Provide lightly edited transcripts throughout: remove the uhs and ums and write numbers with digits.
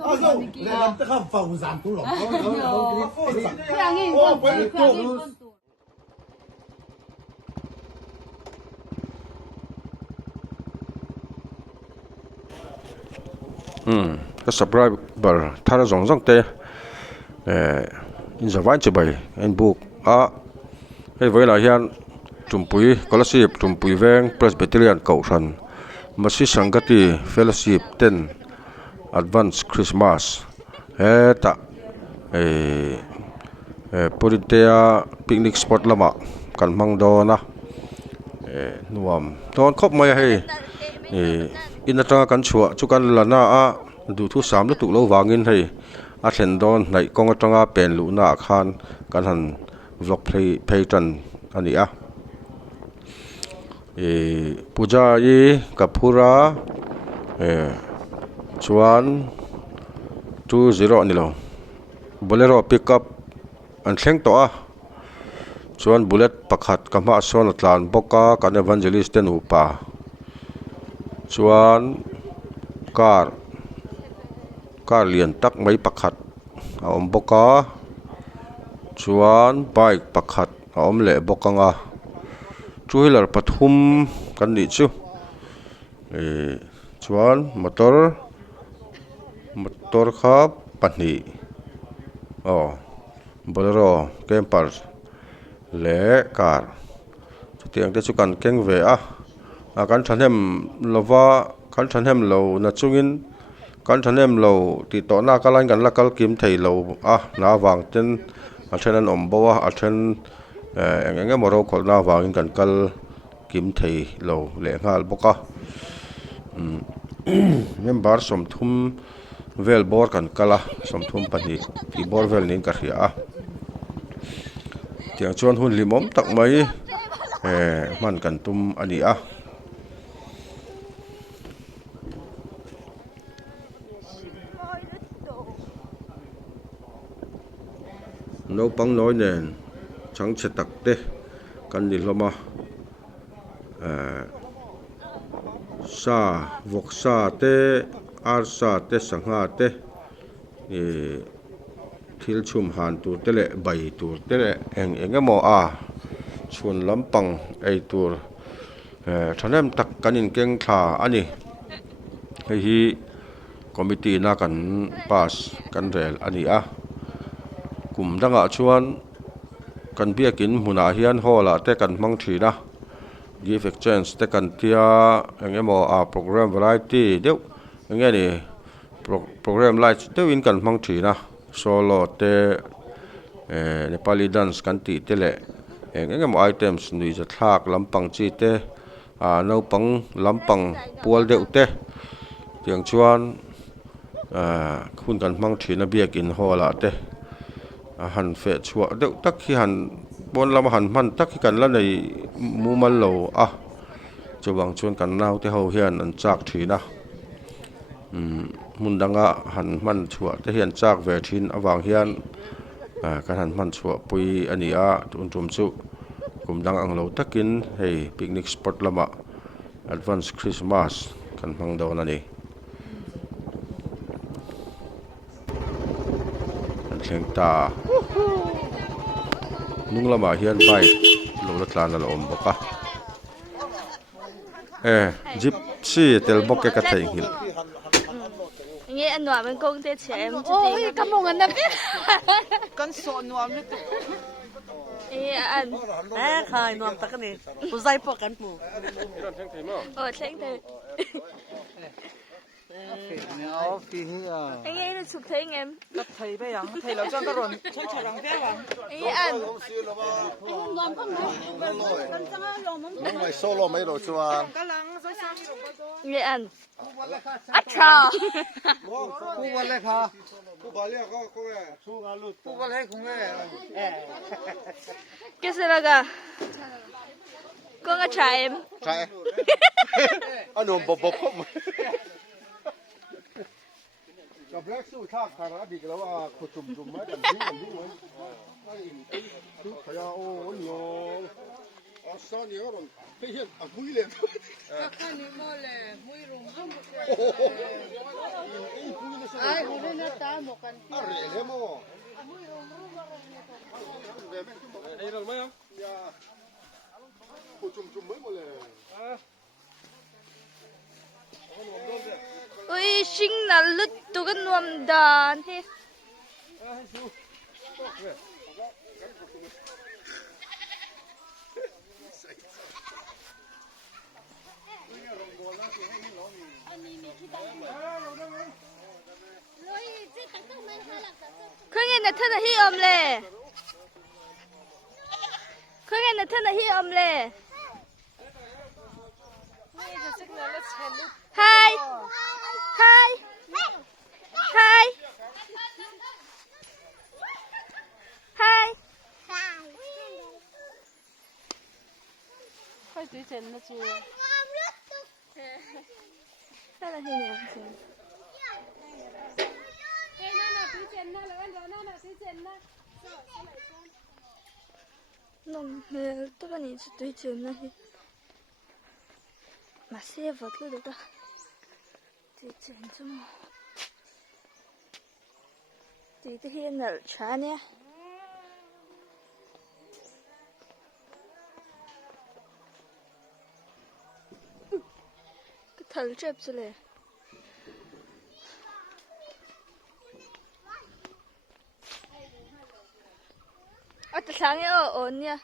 ก็สับรายบาร์ทาร์จงจังเตอินจะวันจะไปอินบุกให้เวลาเฮียนจุ่มปุยคอลสิบจุ่มปุยแวงเพรสเบเตเรียนเก่าชันมาสิสังกัดเฟลสิบเต็นแอดวานซ์คริสต์มาสตะปุริเตียปิกนิกสปอตละมากันมังโดนะนัวมตอนครบมาให้อินทรากันชัวจุกันลานาดูทุสามแล้วตุกเราวางินให้อาเซนดอนในกองตรงเป็นลูนาคานกันหันวล็อกเพย์จันอันนี้ปูจายีกับพูราชวน20นี่เราบุเลโรปิกอัพอันเชงตัวชวนบุเลตปักหัดกับมาสวนตลานบกากันเอวันเจลิสเตนอุปาชวนการเรียนตักไม่ปักหัดเอาบกาชวนไบค์ปักหัดเอาเละบกังช่วยหลับปฐุมกันดิชูชวนมอเตอร์ครับปันนี่บอลโรเกมปัร์เล่การจุดที่อังเดชุกันเก่งเวกันฉันเห็นเราว่ากันฉันเห็นเรานัดจุงินกันฉันเห็นเราติดต่อหน้ากันกันละกันกิมไทยเราหน้าวางเช่นเช่นนั้นบัวเช่นอย่างเงี้ยมาเราคนหน้าวางกันกันกิมไทยเราเลี้ยงหาบกเนี่ยบาร์สมทุมเวลบอร์กันกะละสมทุมปันนี่ที่บอร์เวลนี่กันเหียเตียงชวนหุ่นลิมอมตักไม่มันกันตุมอันนี้เราปังน้อยเนี่ยช่างเฉตักเตะกันนี่ละมาซาวกซาเตอาร์ซาเตสังหาเตทิลชุมหันตัวเตเลใบตัวเตเลเองก็มอชวนลำปังไอตัวท่านนั้นตักกันอินเก่งข่าอันนี้ให้ฮีคอมมิตี้น่ากันพาสกันเรลอันนี้กลุ่มดังชวนกันเบียกินมุนาเฮียนฮอละแต่กันมังทีนะgive exchange แต่กันที่อย่างเงี้ยมอโปรแกรม variety เดี๋ยวอย่างเงี้ยนี่โปรแกรมไลฟ์เดี๋ยวอินกันมังทีนะโซโล่เตเนปาลีดันส์กันตีเตเลอย่างเงี้ยมอ items นี่จะทากลำปังจีเตนาวปังลำปังปัวเดียวเตเตียงชวนคุณกันมังทีนะเบียกินฮอละเตหันเฟะชัวเดี๋ยวตักขี้หันบนลำหันมันตักขี้กันแล้วในมูมันโลจะวางชวนกันนาวที่เขาเฮียนอันจากทีนะมุนดังหันมันชัวที่เฮียนจากเวทินวางเฮียนกันหันมันชัวปุยอันนี้ตุนจุ่มสุกลุ่มดังอังโลตักกินให้ปิกนิกสปอตละมา Advance Christmas กันพังดาวนั่นเองเชียงตานุ่งละมาเฮียนไปลงรถลานละอมบอกจิบซี่เตลบอกแกกระไทยหิน你安怎们讲这钱？哦，咁冇人那边，跟傻暖了都。看暖得个呢，不在不跟不。听的。你出听em。睇咩樣？睇兩張得輪，吹長兩張啊。因為 solo 沒落去啊。你安。查。不過咧嚇。不過咧個不過咧講咧。幾時那個？講個查em。查。ano bobokกับแรกสู้ท่าคาราดีแล้วว่าขุดจุ่มๆมากันดิ้งไว้ทุกขยาโอ้ยโย Assan yaron. Hey, abuyle. Kakani mole, muy rumbo. Ay, uli na tamo kan. Arele mo. Ay ron maya. Ya. Kuchum mo le. Ui sing na lut tu kan nuam dan he Khơi nghe là thân là hi om lệ Khơi nghe là thân là hi om lệ Hi Hi Hi Hi Khơi túi chân nó chưa. Đây là hình ảnh gì? Nông tôi bảo nhìn túi chân này mà xe vật luôn được à? Túi chân chứ mà túi tôi hiện nở chả nè cái thằng chép chứ lệ tại sáng ấy ổn nha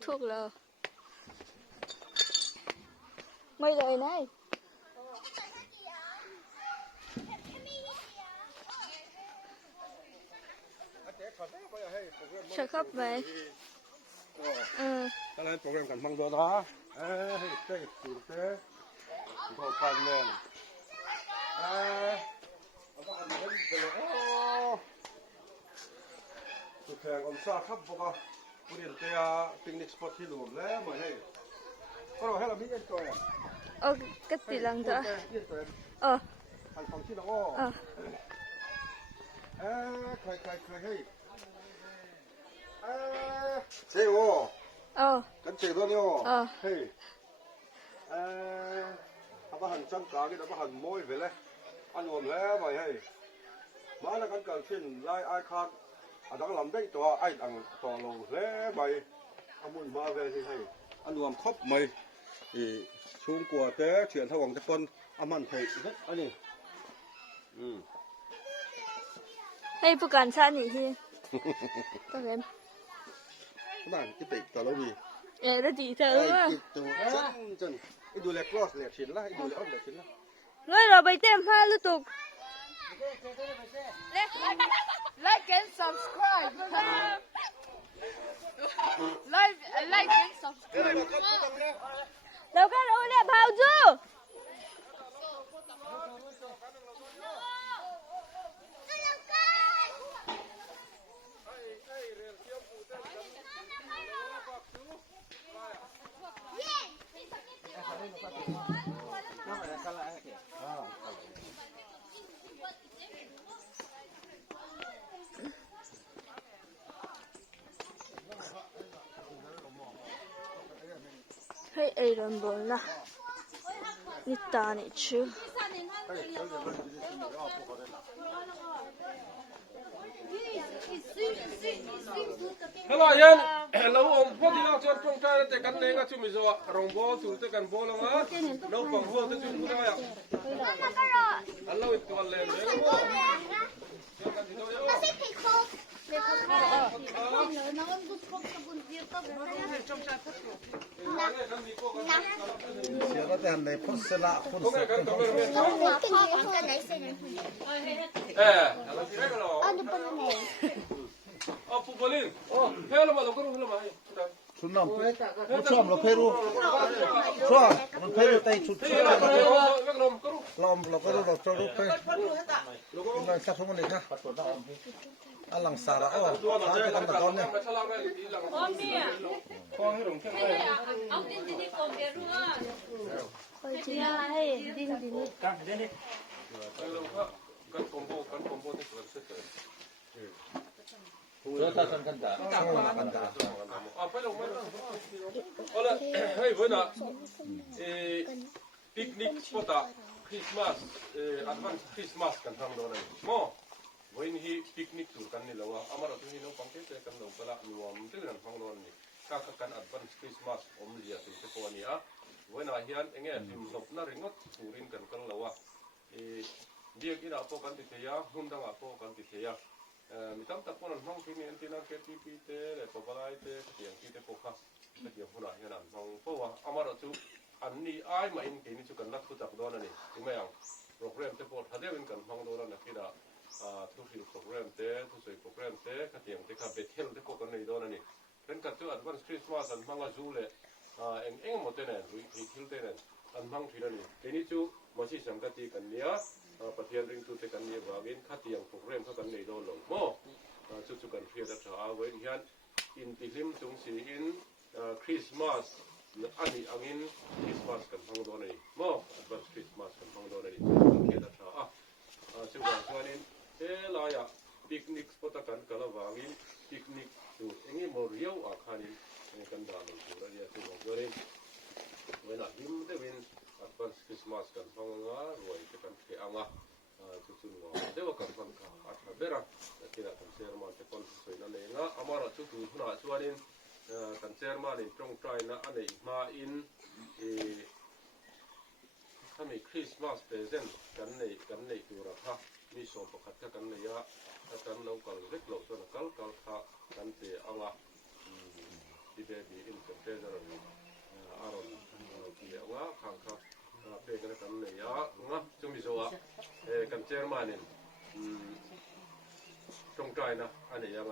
thuốc lờ mày đời này sao khóc vậy Kala program kan mang do da. Hey, te kurte. Go pan men. Apa kan men belo. Tu khang om sa khap boka. Pudin te picnic spot hi lum le ma hey. Ko hela mi en to ya. cái tỷ lăng đó Yên to. Al phong chi no. Khai hey. Xe ô. Kan che do ni o. Hey. Apa han chang ka ki apa han moi ve le. An om le mai hey. Ma la kan kal thin lai ai khan. Adang lam dei to ai dang to lo le mai. Amun ma ve hey. An om khop mai. Chung kwa te chuyện thao wang te pon aman thei rất ani. hay不敢参你去当然 Các bạn cái tịch tao lâu gì? nó chỉ thơ mà Chân cái đùi lẹt cross lẹt chín lá, cái đùi lẹt ốc lẹt chín lá. ngay rồi bây tem hai liên tục Like and subscribe. Like and subscribe. đâu có đâu nè bao chưa Hey, Aaron Bola. Ni ta ni chu. Hello yan. Hello om po di na chon prong ta te kan ne nga chu mi zo rong bo tu te kan bo lo nga. No pang ho te chu mu na ya. Hello it to le le bo. Xíu nó tên này phun sơ lạ phun sơ. Hello ti re lo. Pupolin. Hello ma lo ko hello ma. Chúng nằm nó chom nó phê ru. Chom nó phê ru tay chụp chụp. Lom nó có nó cho ru phê. Chúng ta sắp không được ha. Ăn lằng xà đã ơ. Cái con con này. Coi chị hay đi đi. Kan combo ni sudah set. ไปลงมาเอาละเฮ้ยเว้ยนะปิกนิกสปอตอะคริสต์มาสadvance Christmas กันทางโดนนี่หมอเว้ยนี่ปิกนิกตูกันนี่แล้วว่าอามาเราที่เราฟังเทศกันเราก็ละรวมที่นั่นฟังโดนนี่ก็กัน advance Christmas อมเลียถึงที่พอนี่อ่ะเว้ยนะเฮียนเองทิมลบน่าริงดตูรินกันกันแล้วว่าเดี๋ยวกินอ่ะพอกันติเทียหุ่นดังอ่ะพอกันติเทียมีตั้งแต่คนห้องที่นี่อันที่นั่งเก็บปีเตะเลยพอไปเตะเสียงที่เตะพวกเขาเดี๋ยวคนไหนเนี่ยนั่นห้องเพราะว่าอามาเราจูอันนี้ไอ้มาอินกินจุกันนักทุจักโดนนี่ถูกไหมอ่ะโปรแกรมเตะพอถ้าเดี๋ยวอินกันห้องโดนนะที่ละทุกสิ่งโปรแกรมเตะทุกสิ่งโปรแกรมเตะขัดเสียงเตะขับเบทเทลเตะพวกกันนี่โดนนี่เป็นการจูอันวันคริสต์มาสอันห้องละจูเลยเอ็งหมดเนี่ยวิธีเตะเนี่ยอันห้องที่นั่นนี่ทีนี้จูมาชี้สังกัดกันเนี่ยประเทศริงตุเตกันเนี่ยว่าวินขัดเสียงโปรแกรมเขากันนี่โดนลงโม่จุกันเพียรจะเอาไว้เห็นอินทิลิมจงสีอินคริสต์มาสอันนี้อังอินคริสต์มาสกันทั้งโดนนี่โม่อันวันคริสต์มาสกันทั้งโดนนี่เพียรจะจุกันส่วนนี้ลายปิกนิกสปอตกันกลาวาวินปิกนิกดูเอ็งโมเรียวอาคานิกันดาลงตัวเรียจุกันส่วนนี้เวลาหิมเดวินอันวันคริสต์มาสกันทั้งงารวยกันเขียงจุดว่าเดี๋ยวกันฟังข่าวอัฐเบระที่เราทำเซอร์มาจะคนสวยนั่นเองนะอามาเราจุดหัวหน้าชวนอินกันเซอร์มาในตรงใจนะอันนี้มาอินถ้ามีคริสต์มาสเพรเซนต์กันในตัวเราค่ะมีส่วนประคับกันในยะกันเราก็เล็กเราส่วนกันค่ะกันเสียอ่ะที่เบบี้อินกับเพื่อนเราอารมณ์ที่อ่ะข้างค่ะเพื่อนกันในยะนะจุ่มวิศวะกันเจอมาเนี่ยตรงใจนะอันนี้ยัง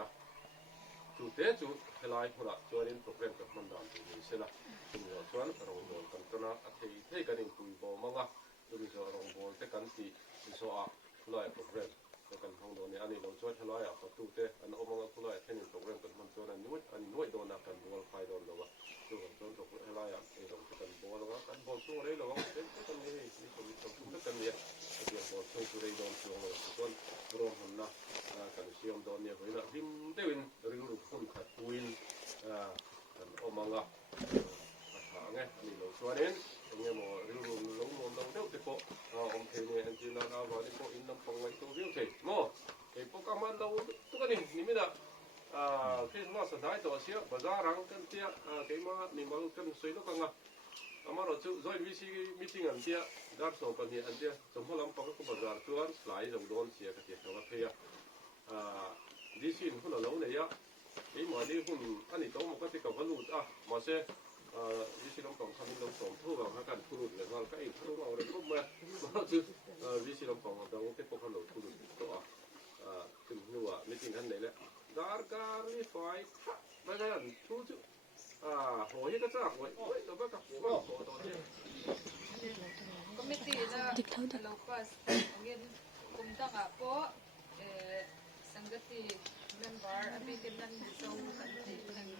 จุดเตะจุดเฮลัยหัวละชวนอินโปรแกรมกับมันดันจุดนี้เสร็จละจุดนี้ชวนรองบอลกันตัวน่ะเที่กันอินคุยบอลมั้งจุดนี้รองบอลเตะกันที่วิศวะหัวละโปรแกรมกันห้องโดนนี่อันนี้เราชวนเฮลัยประตูเตะอันเอามาหัวละเทนนิสโปรแกรมกันมันตัวนั้นอันนู้นโดนนักกันบอลไฟโดนแล้วว่าจุดกันโดนตกเฮลัยเรากันบอลแล้วกันบอลสู้เลยแล้วเตะกันนี่นี่คนตกกันเนี่ยเดี๋ยวบอลสู้เลยโดนช่วงเลยส่วนรวมหันนะกันเชื่อมโดนเนี่ยเวลาหิมเดวินริวรุคนขัดวินกันอมังอ่ะหาไงนี่เราส่วนนี้ตรงนี้มอริวรุลงลงเดียวที่พออมเทเนี่ยอันที่เราเอาไว้ที่พออินน้ำปองไว้ตัวเดียวเสร็จมอไอ้พวกมันเราตัวกันนี่ไม่ได้คริสต์มาสได้ตัวเสียบาซารังกันเสียเกมานี่มาลุกันสวยลูกกันอ่ะอามาเราจะจอยมิติ้งอันเดียดาร์สองกันเนี่ยอันเดียสมมติเราปังก็บาซาร์ตัวสไลด์ลงโดนเสียกันเสียเขาว่าเพียดิสินหุ่นเราเนี่ยไอ้หมอนี่หุ่นอันนี้ต้องมันก็ติดกับวัลุมาเสดิสินเราต้องทำเราต้องทั่วเราหาการทุรุเลยว่าก็ไอ้ทุรุเราเรื่องพวกมันเราจะดิสินเราต้องเราติดพวกเราทุรุตัวถึงหัวมิติ้งท่านไหนแหละดาร์การ์ลิฟายไม่ใช่ทุจุโหยก็จะโหยตัวก็กับโหตัวเนี่ย Committee na lopas ngin kumtang po sanggati member abitin nan so kanti nang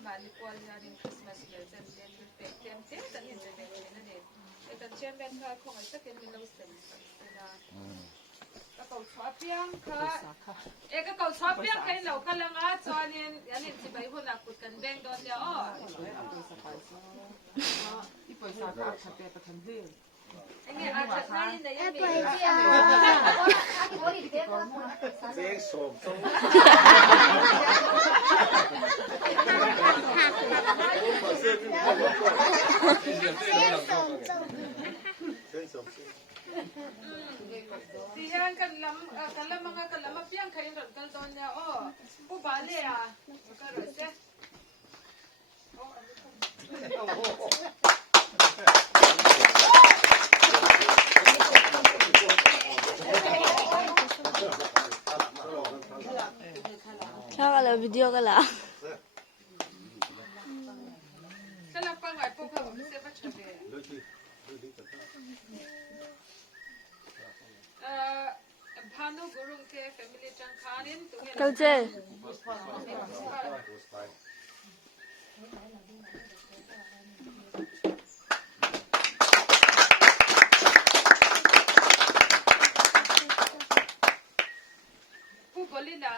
manipul na rin Christmas present din temte tan intervention na din ito chairman ka kung ay sakin ni Lawson na kakau chwapiang ka kakau chwapiang kay law ka lang chuanin yanin si bai hun akut kan beng don ya ipoisa ka khape pathan de Anh à thật hay này em bị Tiếng sồm sông Thì anh cần lắm mga cần lắm piang kayo rồi cần don niya po bale ka rồi se Sao là video cái là Sa lang pa nga po ka se pa chabe Bhanu Gurung ke family chang khanin tungen câu chê Pu bolila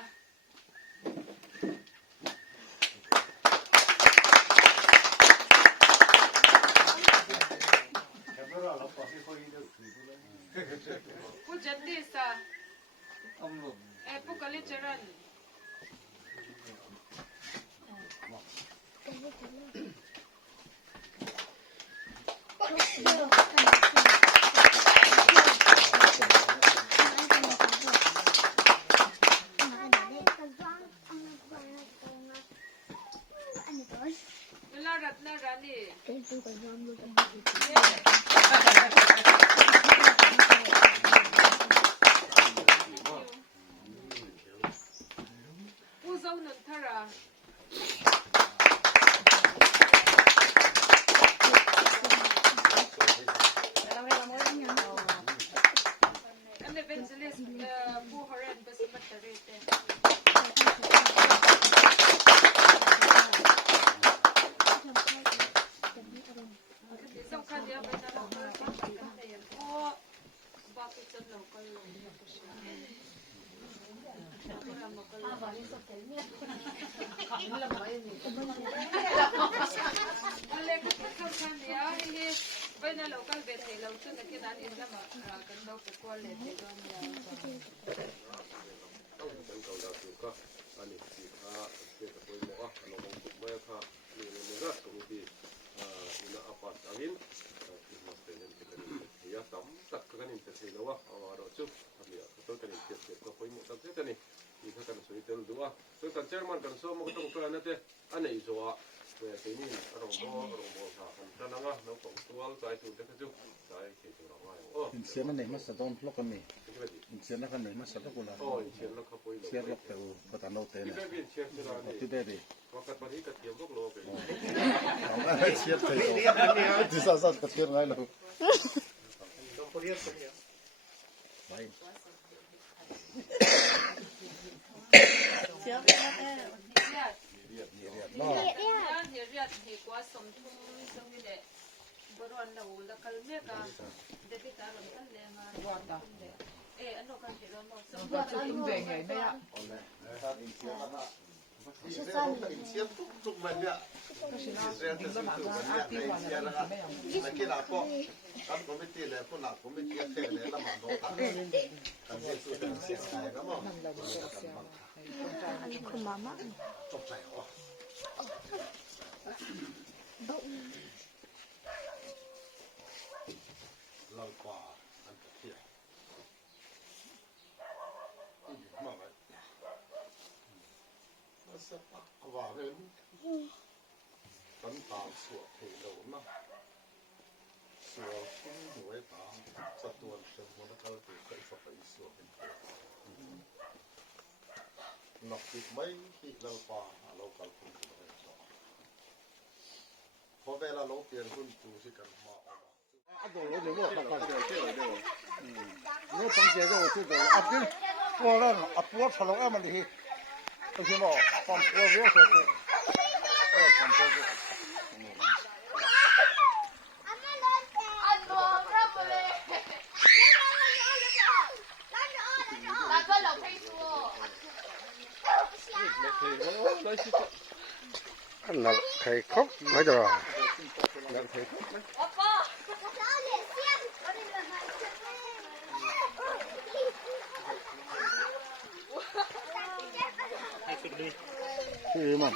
ผู้จัดดิสาผู้กลิจรันเวลารัตนารานีผู้เจ้าหนุนทาราอันนี้เป็นสิลิสผู้ฮอร์เรนเป็นสมัตเรเตสำคัญเยอะไปนะเราก็ต้องทำกันเองโอ้บางทีจนเราก็ลงอะไรก็สำคัญเยอะที่ไปนะเราก็เบ็ดให้เราจนที่นั้นเองนะมากันเราไปกวนเลยที่ตรงนี้ต้องเป็นเก่าดาวสุก็อันนี้ที่ข้าเกี่ยวกับตัวหมอเราคงถูกไม่ค่ะมีเงินก็ตรงที่อินาอาปัสอาวินที่มาเป็นที่กันที่ยาสำตักกันอินเตอร์เซลว่าเราจุดทำเนี่ยตัวกันอินเตอร์เซลก็คุยหมดตั้งแต่นี้ที่เขากันสวยเต็มตัวตัวกันเจ้ามันกันซ้อมก็ต้องตัวนั่นเองอันนี้จัวเพื่อที่นี่เราบอกค่ะท่านนั่งเราของตัวใจจุดเด็กจุดใจเขียนเราไว้โอ้เสียมันไหนมาสะต้นลกกันนี่เสียนักกันไหนมาสะลกกูละ โอ้เชียร์แล้วเขาไป เสียลกแต่ว่าตานโนเตนะ เชียร์เชียร์ ที่ได้ดิ ว่ากันวันนี้ก็เทียมลูกโลไป เอาเชียร์ไปที่ซาซากระเทียมไงเราไปเรียดน้อเรียดเหกว่าสมทุนสมิเดบรอนเราละคัลเมกาเด็กตาลกันเลยมาวันตาอันนั้นกันเห็นเราสม ก็จะตุ้มแดงไงเนี่ย เสียทุกมันเนี่ย ก็ชินะดิ้งแล้วหนักนะอาที่วันนี้ไม่ยอม ไม่คิดอะไรก็ทำก็ไม่ตีเลยคนหนักก็ไม่เกี่ยวแค่เลยละมันโดนกันกันเสียสุดเสียใจแล้วมั้ง นั่นเราไม่ได้เสียคนใจ อันนี้คุณมาม่า ตกใจอ๋อเรากว่าอันเที่ยวมาไปมาสักพักว่าเรื่องกันตามสวดเทโลนะสวดหน่วยตามสัตว์ตัวเช่นมันก็จะเคยสอบไปสวดเป็นหนักติดไม่ที่เราป่าเราการคุณพอเวลาเราเปลี่ยนคุณดูสิกันมา啊，对，我就我大概我当时就知道，啊，这过了啊，多出来那么厉害，不行嘛，放多少说是，放多少。อันนั้นไข่คกไม่ได้หรอคือมัน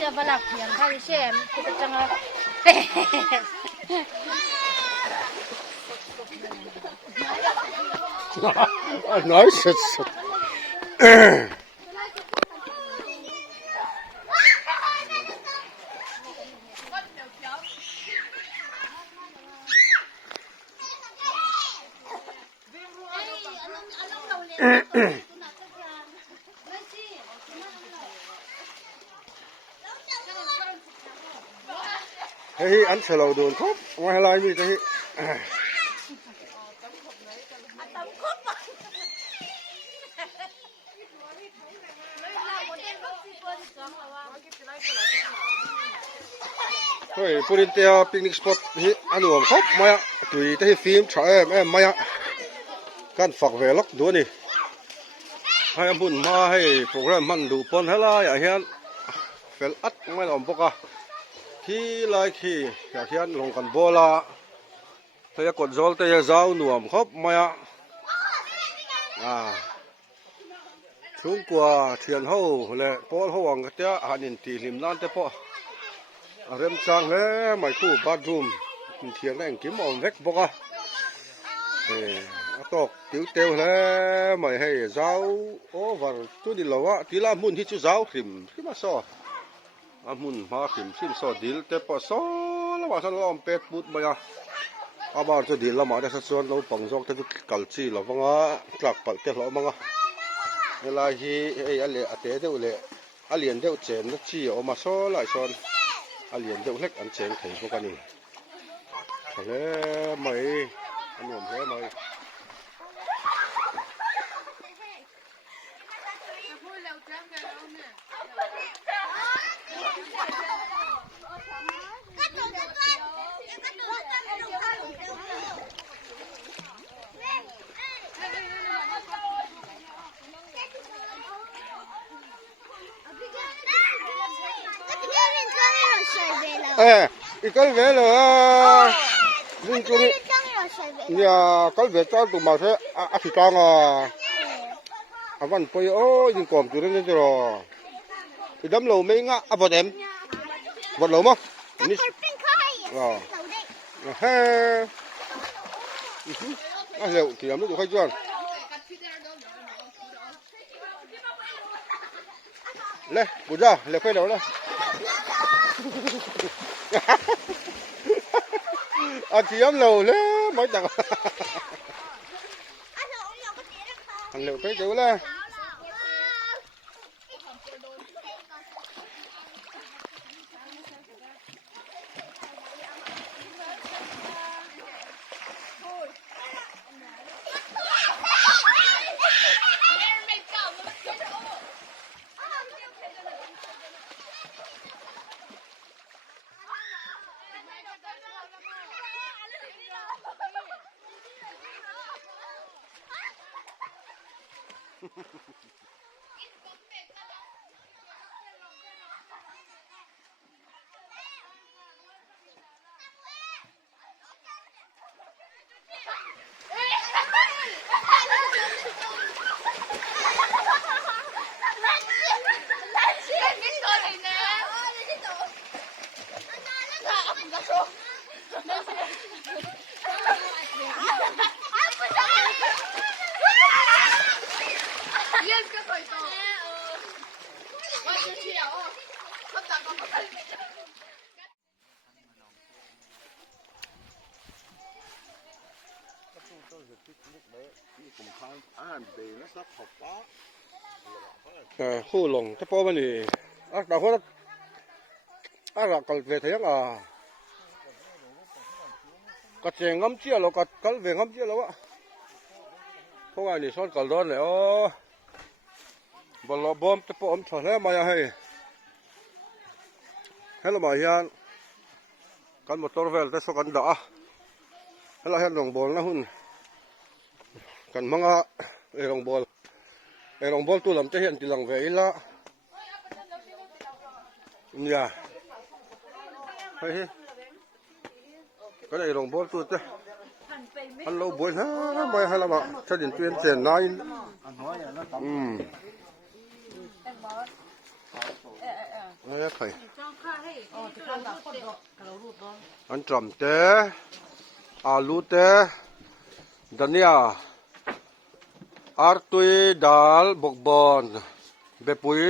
จะบลักเพียงข้าวเชมจะจังน้อยสุดเฮ้ยอันเฉลาโดนครับว่าอะไรมีแต่เฮ้ยปูรินเตียปิกนิกสปอตฮิอันรวมครับมาตุยแต่ฟิล์มถ่ายมาการฝักเวล็อกดูนี่ให้บุญมาให้โปรแกรมมันดูปนให้ละอย่างเงี้ยเฟลอัดไม่หลอมปกะที่ไล่ที่อย่างเงี้ยลงกันโบลาแต่กดโจลแต่ยาเจ้าหน่วมครับมาช่วงกว่าเทียนเฮาและปอลเฮาวังก็จะหันอินตีริมนั่นแต่พอเริ่มจังแล้วไม่คู่บาดรูมเทียนแรงกิมอมเวกปกะตกติ๋วเตียวแล้วไม่ให้เจ้าโอ้วันตัวนี้เราว่าทีละมุนที่จะเจ้าขิมที่มาซ้อมุนมาขิมขิมซ้อดิลแต่พอซ้อแล้วว่าฉันลองเป็ดบุดมาอาบ้านจะดิลละมาได้สักส่วนเราปังจอกแต่กัลซีเราฟังอ่ะกลักปัลเตะเราบังอ่ะเวลาที่อะไรเตะเดียวเลยอะไรเดียวเจนนัดจีออกมาซ้อหลายส่วนอะไรเดียวเล็กอันเจนไทยพวกกันนี่แล้วไม่อันนู้นแล้วไม่อีกเวลนี่คือเนี่ยก็เวลจ้าตัวมาเถอะอาทิตย์กลางวันไปโอ้ยิงกอมจุดนั้นจะรออีดำเหลวไม่ง่ะบดเอ็มบดเหลวมั้งนี่เฮ้เหลวที่ดำนี่ตัวใครจวนเลยบุญจ้าเลยไปเหลวเลยที่ดำเหลวเลยไม่จังเหลวไปเจอเลยคู่ลงถ้าพอมันนี่ดาวคนรักกัลเวทยังกัดเจงงำเจี๊ยเรากัลเวงำเจี๊ยเราวะเพราะว่านี่ซ้อนกัลดอนเลยบอลบอมถ้าพอมถอดแล้วมาให้เรามาเฮียนกันมอเตอร์เวลแต่สกันด่าเราเห็นลงบอลนะหุ่นกันมังลงบอลตัวลำจะเห็นตีหลังเวล่ะเนี่ยเฮ้ยก็ได้ลงบอลตัวเจ้าฮัลโหลบอลฮะไม่ฮัลโหลมาฉันเห็นเปลี่ยนเส้นนาย ไข่ 哦，这个打混着，给เรารูปเนาะ อันจำเตอาลูเตดันเนียอาร์ตุยดาลบกบอนเบปุย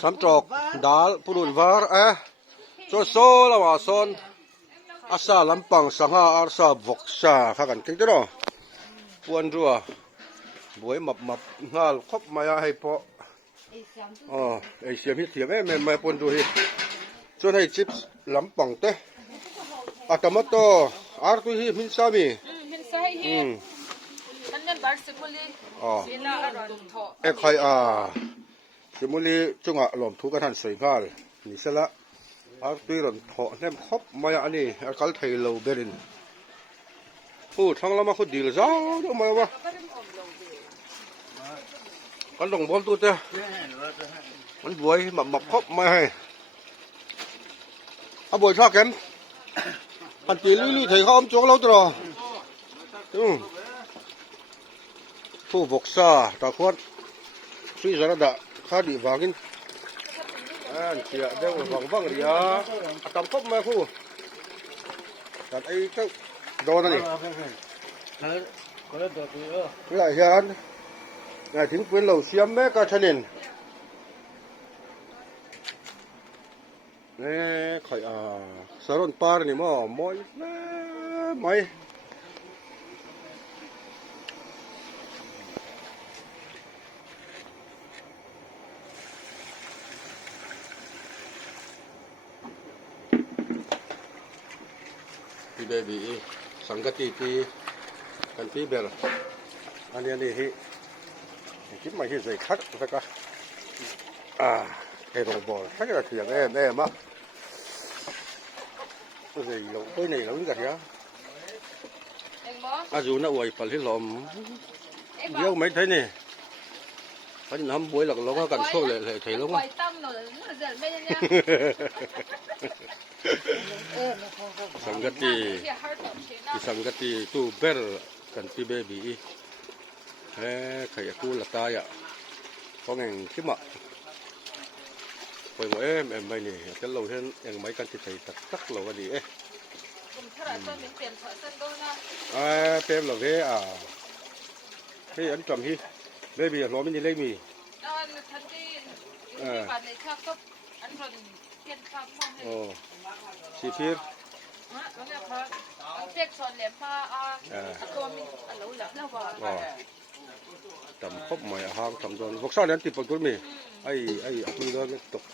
สัมจอกดาลปุรุนวาร์โซโซละว่าซอนอาซาลำปังสังหาอาซาบกชาข้ากันกินตัวปวนรัวบวยมับงาลคบมาให้พออ๋อไอเสียมฮิตเสียมไม่ปวนดูฮิจนให้ชิปลำปังเตอาตมาโตอาร์ตุยมินซามี hin sai hi an nan bar simuli อ๋อ sila aron tho ไอ้ใครสมุลีจุงอ่ะหลอมทุกกันทันสวยงามนี่ซะละอาตุยรอนเถาะแนมครบมาอันนี้อาคัลไทยโลเบรินโอ้ทั้งละมาคุดีละจ้าดูมาวะกันลงบอลตัวเต้มันบวยมับครบมาให้อาบวยชอบกันอันตีลี่ไทยเขาอมโจกเราตลอดผู้บกษาตะควันสุสานดะข้าดีวากินอันเสียเดี๋ยวฟังเรียตำครบมาคู่แต่ไอ้เจ้าโดนนี่ไม่ได้เห็นแต่ถึงเป็นเหล่าเสียมแม่ก็ชนินนี่ข่อยสารนปาร์นี่มั้งมอยไหมพี่เบบี้สังกติที่กันพี่เบลอันนี้ฮิคิดไม่คิดใส่คัดสักก็ไอ้โรบอทถ้าจะเถียงแม่มาก็เลยลงไปไหนแล้วนี่กันยะ eng mo อาจูน่ะอวยปลิลมเดี๋ยวไม่ใช่นี่พันน้ำบวยหลักเราก็กันโซ่เลยไทยลง quay tâm nó giật bên nha สังกติ kia har to chena ที่สังกติตู้เบลกันพี่เบบี้ใครกูละตายอ่ะก็เองคิดมาไปหมดไม่นี่จะเราเห็นยังไม่กันที่ใส่ตักเราวันนี้ cùng thara to mình tiền thở sân đôi na เต็มเราอันจำฮีเบบี้ล้อมินี่เลยมี an thân đi bạn này chắc cấp ăn rồi tiền phạm không โอ้สีพีร์ ฮะแล้วเนี่ยพอเจ็กชอนแหลมพาตัวมีอันรู้แล้วแล้วว่า จำครบใหม่ห้างจำโดนพวกซ่าเนี่ยติดปกุลมีไอ้คุยโดนตก